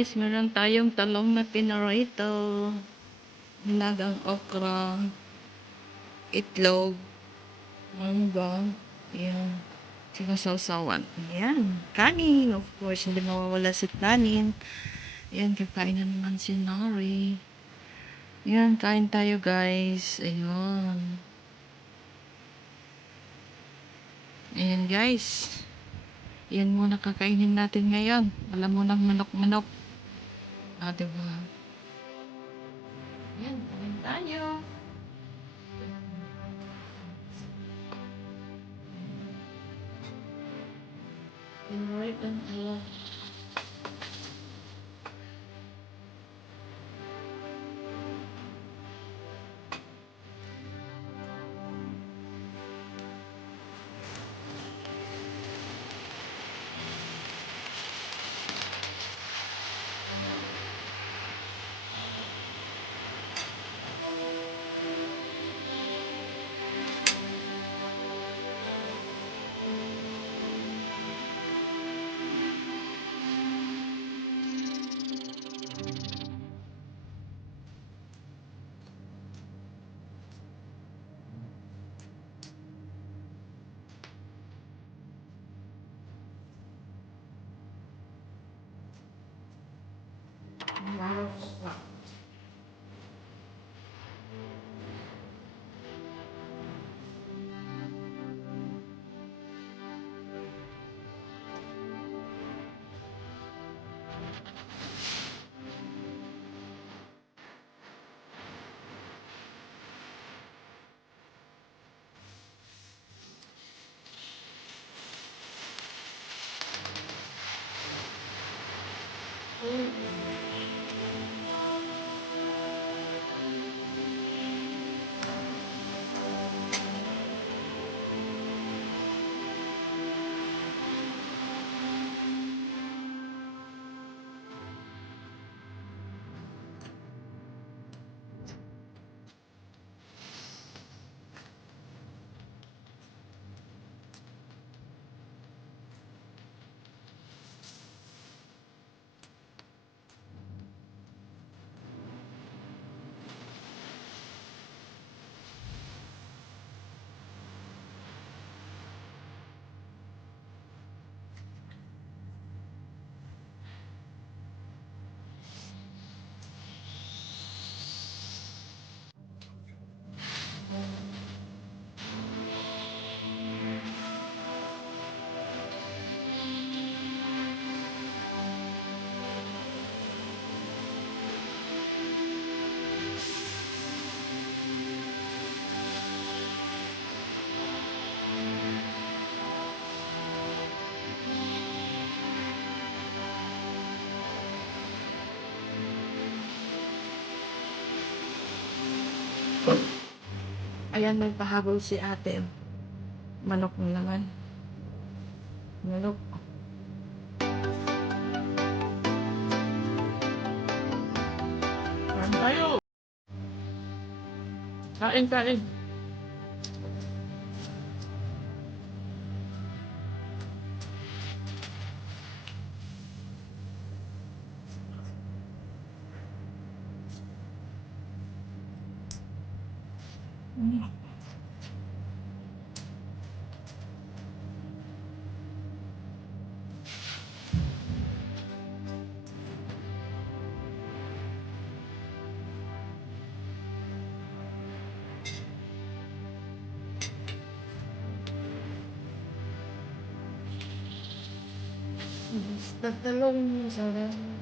guys, meron tayong talong na pinarito. Nagang okra. Itlog. Mangga. Yan. Saka sausawan. Yan. Kanin. Of course, hindi mawawala sa kanin. Yan, kakain na naman si Nori. Yan, kain tayo guys. Ayun. Ayan guys. Yan muna kakainin natin ngayon. Alam mo nang manok-manok. Diba? Yan, kain tayo. Alright, and ayan, may pahabol si ate. Manok na naman. Manok. Kain tayo. Kain, kain. Tatalong sarang.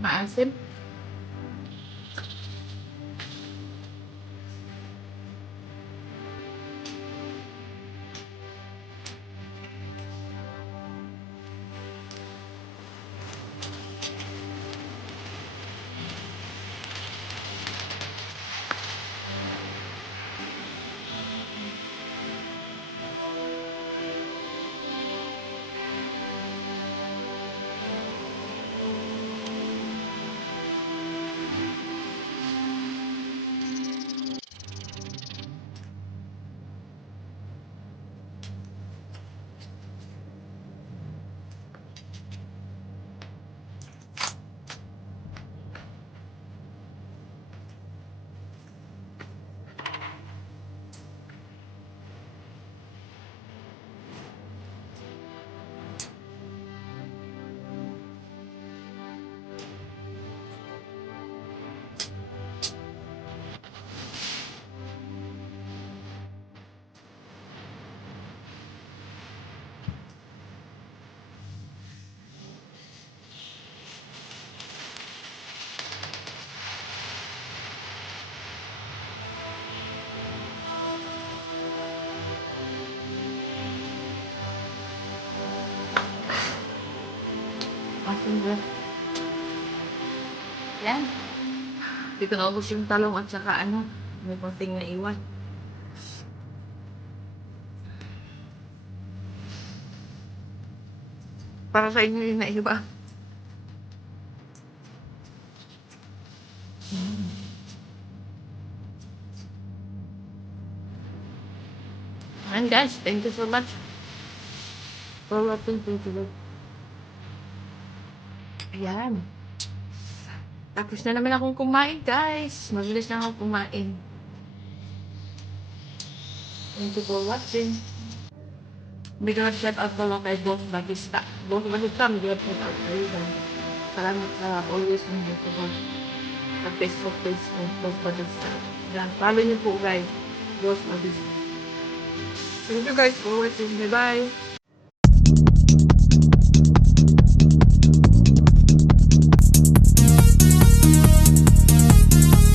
Maasim. Asin ba? Yan. Dito naubos yung talong at saka ano, may konting naiwan. Para sa inyo yung naiba. And guys, thank you so much for watching today. Ayan. Tapos na naman akong kumain, guys. Mabilis na akong kumain. Thank you for watching. Big shout out ko lang kay Boss Batista. Boss Batista, big shout out kayo guys. Salamat sa always ng support. Sa Facebook page ko, Boss Batista. Yan, follow niyo po guys. Boss Batista. Thank you guys for watching. Bye-bye.